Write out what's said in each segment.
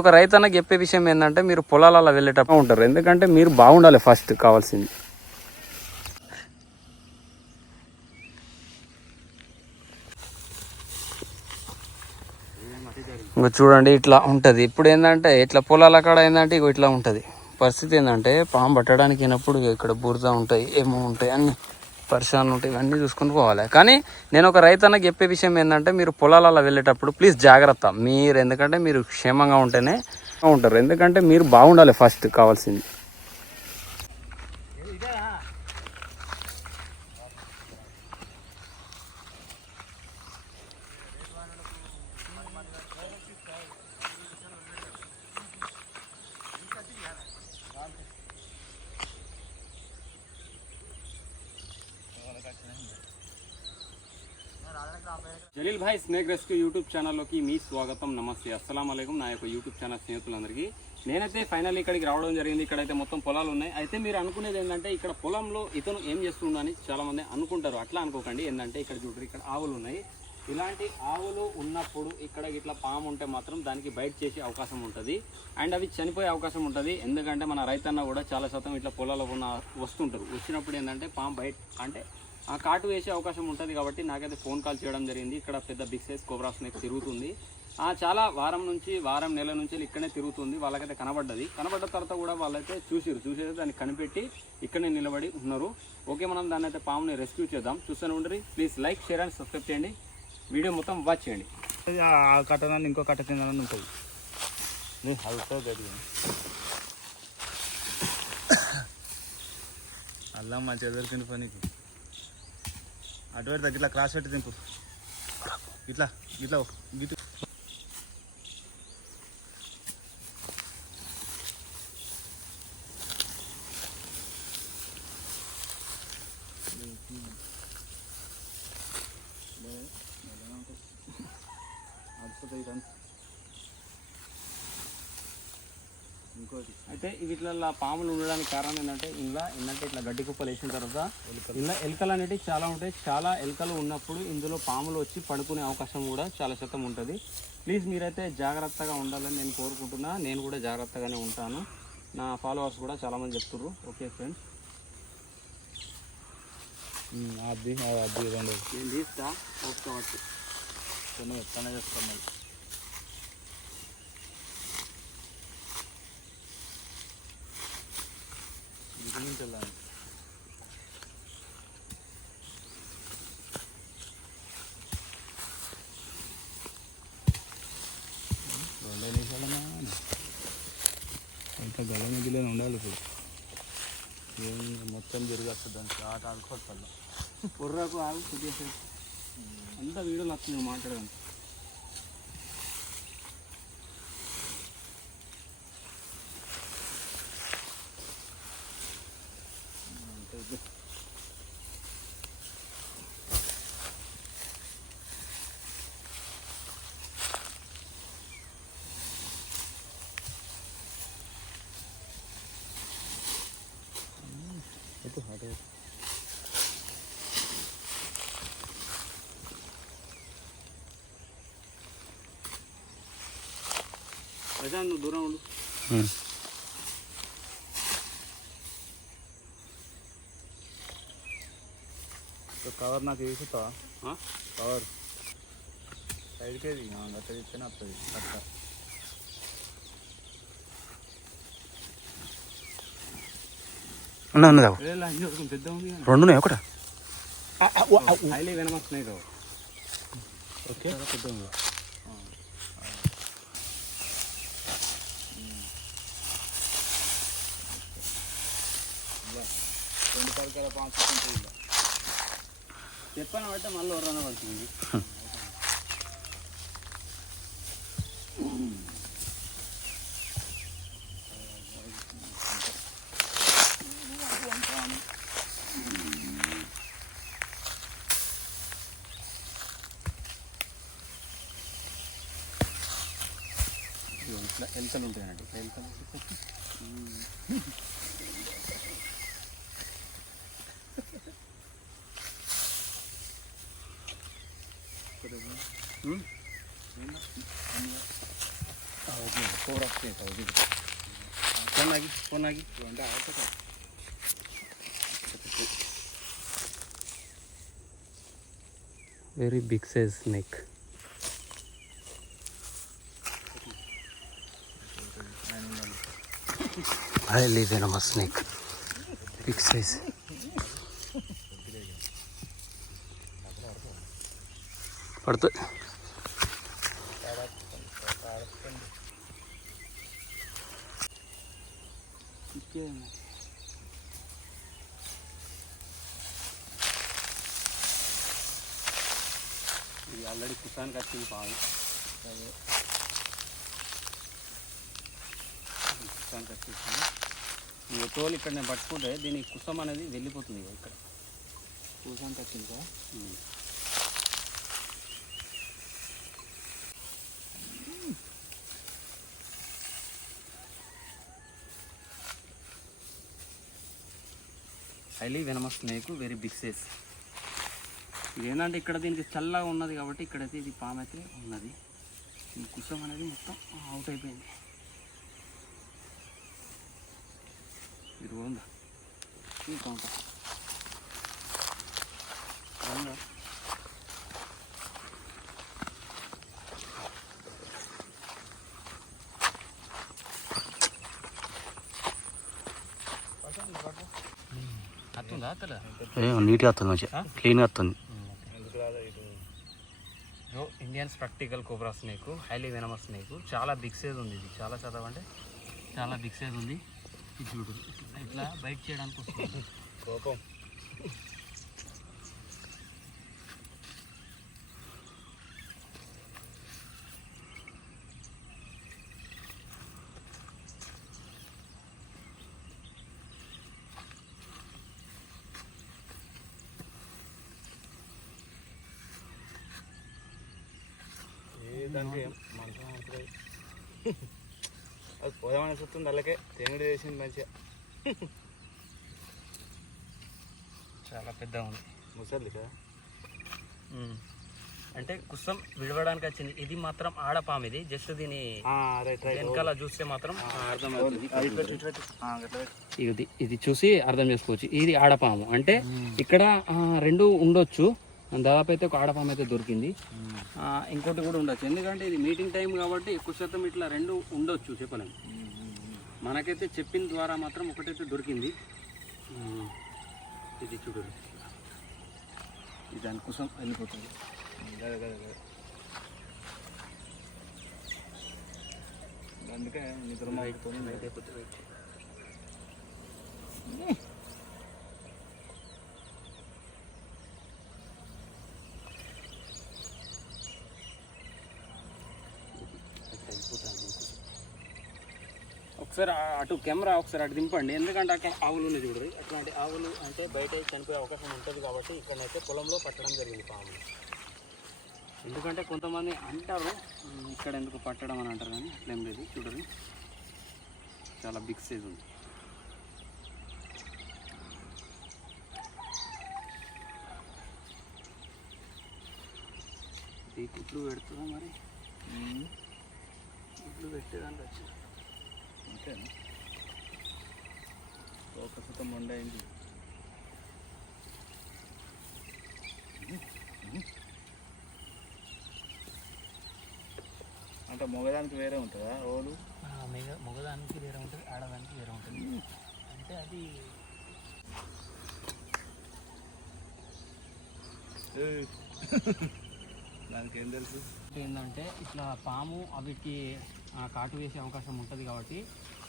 ఒక రైతన్నకి చెప్పే విషయం ఏంటంటే మీరు పొలాలలో వెళ్ళేటప్పుడు ఉంటారు, ఎందుకంటే మీరు బాగుండాలి ఫస్ట్ కావాల్సింది. ఇంకా చూడండి ఇట్లా ఉంటుంది. ఇప్పుడు ఏంటంటే ఇట్లా పొలాల కాడ ఏంటంటే ఇగో ఇట్లా ఉంటుంది పరిస్థితి. ఏంటంటే పాము పట్టడానికి అయినప్పుడు ఇక్కడ బురద ఉంటాయి, ఏమో ఉంటాయి, అన్ని పరిశాలు ఉంటాయి, ఇవన్నీ చూసుకుని పోవాలి. కానీ నేను ఒక రైతన్నకి చెప్పే విషయం ఏంటంటే మీరు పొలాలలో వెళ్ళేటప్పుడు ప్లీజ్ జాగ్రత్త మీరు, ఎందుకంటే మీరు క్షేమంగా ఉంటేనే ఉంటారు, ఎందుకంటే మీరు బాగుండాలి ఫస్ట్ కావాల్సింది. జలీల్ భాయ్ స్నేక్ రెస్క్యూ యూట్యూబ్ ఛానల్లోకి మీ స్వాగతం, నమస్తే, అస్సలం అయికం. నా యొక్క యూట్యూబ్ ఛానల్ స్నేహితులందరికీ నేనైతే ఫైనల్ ఇక్కడికి రావడం జరిగింది. ఇక్కడైతే మొత్తం పొలాలు ఉన్నాయి. అయితే మీరు అనుకునేది ఏంటంటే ఇక్కడ పొలంలో ఇతను ఏం చేస్తుండ అని చాలామంది అనుకుంటారు. అట్లా అనుకోకండి. ఏంటంటే ఇక్కడ చూడండి, ఇక్కడ ఆవులు ఉన్నాయి. ఇలాంటి ఆవులు ఉన్నప్పుడు ఇక్కడ ఇట్లా పాము ఉంటే మాత్రం దానికి బయట చేసే అవకాశం ఉంటుంది అండ్ అవి చనిపోయే అవకాశం ఉంటుంది. ఎందుకంటే మన రైతన్న కూడా చాలా శాతం ఇట్లా పొలాల్లో వస్తుంటారు. వచ్చినప్పుడు ఏంటంటే పాము బయట అంటే ఆ కాటు వేసే అవకాశం ఉంటుంది. కాబట్టి నాకైతే ఫోన్ కాల్ చేయడం జరిగింది. ఇక్కడ పెద్ద బిగ్ సైజ్ కోబ్రా స్నేక్ తిరుగుతుంది. చాలా వారం నెల నుంచి ఇక్కడనే తిరుగుతుంది. వాళ్ళకైతే కనబడ్డ తర్వాత కూడా వాళ్ళైతే చూసేది దాన్ని కనిపెట్టి ఇక్కడనే నిలబడి ఉన్నారు. ఓకే, మనం దాన్ని అయితే పాముని రెస్క్యూ చేద్దాం. చూస్తూనే ఉండండి. Please like, share and subscribe చేయండి. వీడియో మొత్తం వాచ్ చేయండి. ఆ కట్టనని ఇంకో కట్ట తినాలని ఉంటుంది. అల్లం మంచిగా దొరికింది పనికి. అటువైపు ఇట్లా క్రాస్ పెట్టి తింపు, ఇట్లా ఇట్లా గిట్టు. అయితే వీటిలో పాములు ఉండడానికి కారణం ఏంటంటే ఇట్లా గడ్డి కుప్పలు వేసిన తర్వాత ఇలా ఎలుకలు అనేవి చాలా ఉంటాయి. చాలా ఎలుకలు ఉన్నప్పుడు ఇందులో పాములు వచ్చి పడుకునే అవకాశం కూడా చాలా శాతం ఉంటుంది. ప్లీజ్ మీరైతే జాగ్రత్తగా ఉండాలని నేను కోరుకుంటున్నా. నేను కూడా జాగ్రత్తగానే ఉంటాను. నా ఫాలోవర్స్ కూడా చాలామంది చెప్తున్నారు. ఓకే ఫ్రెండ్స్, నేను తీస్తా ఓకే. ఎట్లా చేస్తాను వెళ్ళాలి. రెండే నిమిషాలన్నా అంత గల మిగిలిన ఉండాలి. ఇప్పుడు ఏం మొత్తం తిరిగేస్తుంది దానికి ఆట ఆడుకోవాలి. పొర్రకు ఆగు కొద్దిగా అంతా వీడియోలు వస్తుంది మాట్లాడడానికి. ప్రశాంత్ నువ్వు దూరం ఉండు. కవర్ నాకు తీసుకుంటావా? కవర్ సైడ్కే గట్ట ఇస్తేనే వస్తుంది కట్ట. పెద్ద ఉంది, రెండు ఒకట హైలీ వినమస్తున్నాయి. ఓకే, పెద్ద ఉంది. చెప్పని బట్టే మళ్ళీ ఎవరైనా పడుతుంది. ఇట్లా ఎలుకలు ఉంటాయండి. ఎలుకలు కోబ్రా ఫోన్ ఆగి very big size snake. highly venomous snake, big size. పడుతుంది. ఇది ఆల్రెడీ కుసానికి వచ్చింది పాలు. కుసానికి వచ్చేసింది. ఈ తోలు ఇక్కడ నేను పట్టుకుంటే దీని కుసం అనేది వెళ్ళిపోతుంది ఇక్కడ. కుసానికి వచ్చింది కదా. Highly venomous snake, very big size. ఇది ఏంటంటే ఇక్కడ దీనికి చల్లగా ఉన్నది కాబట్టి ఇక్కడైతే ఇది పాము అయితే ఉన్నది. ఈ కుసం అనేది మొత్తం అవుట్ అయిపోయింది. ఇది ఉందా ఇంకా ఉంటా వస్తుందా అతల నీట్గా వస్తుంది, మంచిగా క్లీన్గా వస్తుంది. Indian spectacle cobra snake, highly venomous snake. చాలా బిగ్ సైజ్ ఉంది. ఇది చాలా చదవంటే చాలా బిగ్ సైజ్ ఉంది. ఇది చూడు ఇట్లా బైట్ చేయడానికి వస్తుంది కోపం. దానికి అది పోదామని వస్తుంది. అలాగే తేంగుడు వేసింది మంచిగా. చాలా పెద్ద ఉంది ముసలి కదా. అంటే కుసం విడవడానికి వచ్చింది. ఇది మాత్రం ఆడపాము. ఇది జస్ట్ దీని వెనకాల చూస్తే మాత్రం అర్థమవుతుంది. ఇది చూసి అర్థం చేసుకోవచ్చు. ఇది ఆడపాము అంటే ఇక్కడ రెండు ఉండొచ్చు. దాదాపు అయితే ఒక ఆడపాము అయితే దొరికింది. ఇంకోటి కూడా ఉండొచ్చు, ఎందుకంటే ఇది మీటింగ్ టైం కాబట్టి ఎక్కువ శాతం ఇట్లా రెండు ఉండొచ్చు, చెప్పలేము. మనకైతే చెప్పిన ద్వారా మాత్రం ఒకటైతే దొరికింది. ఇది చూడు, ఇది దానికోసం వెళ్ళిపోతుంది. అందుకే నిద్ర అయిపోతుంది. నైట్ అయిపోతుంది. ఒకసారి అటు కెమెరా ఒకసారి అటు దింపండి, ఎందుకంటే అక్కడ ఆవులు ఉన్నాయి చూడరు. అట్లాంటి ఆవులు అంటే బయట చనిపోయే అవకాశం ఉంటుంది కాబట్టి ఇక్కడైతే పొలంలో పట్టడం జరిగింది పాము. ఎందుకంటే కొంతమంది అంటారు ఇక్కడ ఎందుకు పట్టడం అని అంటారు, కానీ అట్లేం లేదు. చూడరు, చాలా బిగ్ సైజ్ ఉంది. ఈ గుడ్లు పెడుతుందా మరి? గుడ్లు పెట్టేదానికి వచ్చింది. అంతేనా? ఒక శాతం మొండైంది. అంటే మగదానికి వేరే ఉంటుందా ఓలు? మగదానికి వేరే ఉంటుంది, ఆడదానికి వేరే ఉంటుంది. అంటే అది దానికి ఏం తెలుసు ఏంటంటే ఇట్లా పాము అవికి కాటు వేసే అవకాశం ఉంటుంది కాబట్టి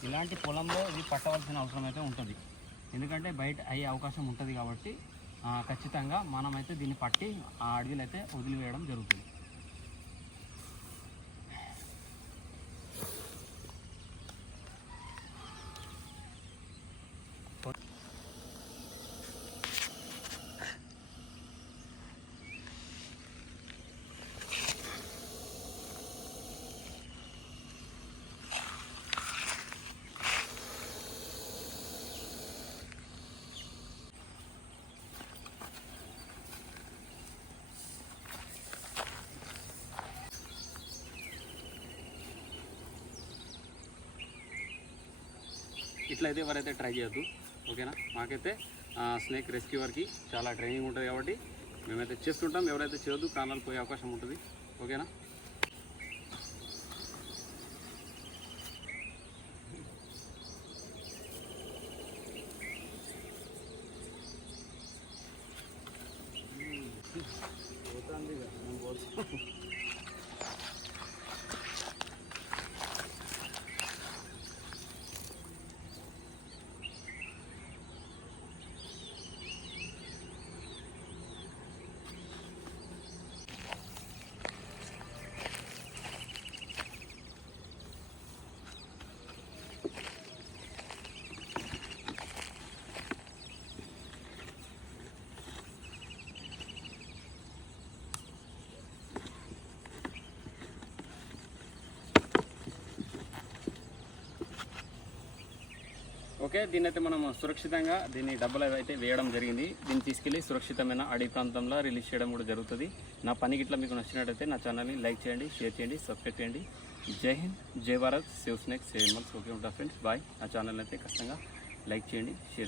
ఇలాంటి పొలంలో ఇది పట్టవలసిన అవసరం అయితే ఉంటుంది. ఎందుకంటే బయట అయ్యే అవకాశం ఉంటుంది కాబట్టి ఖచ్చితంగా మనమైతే దీన్ని పట్టి ఆ అడవిలో అయితే వదిలివేయడం జరుగుతుంది. ఇట్లయితే ఎవరైతే ట్రై చేయొద్దు, ఓకేనా. మాకైతే స్నేక్ రెస్క్యూవర్కి చాలా ట్రైనింగ్ ఉంటుంది కాబట్టి మేమైతే చేస్తుంటాం. ఎవరైతే చేయొద్దు ప్రాణాలు పోయే అవకాశం ఉంటుంది, ఓకేనా. ఓకే, దీన్ని అయితే మనం సురక్షితంగా దీన్ని డబ్బులు అయితే వేయడం జరిగింది. దీన్ని తీసుకెళ్ళి సురక్షితమైన అడవి ప్రాంతంలో రిలీజ్ చేయడం కూడా జరుగుతుంది. నా పనికి ఇట్లా మీకు నచ్చినట్టయితే నా ఛానల్ని లైక్ చేయండి, షేర్ చేయండి, సబ్స్క్రైబ్ చేయండి. జై హింద్, జై Bharat, save snake, save animals. Okay ఉంటా ఫ్రెండ్స్, బాయ్. నా ఛానల్ని అయితే ఖచ్చితంగా లైక్ చేయండి, షేర్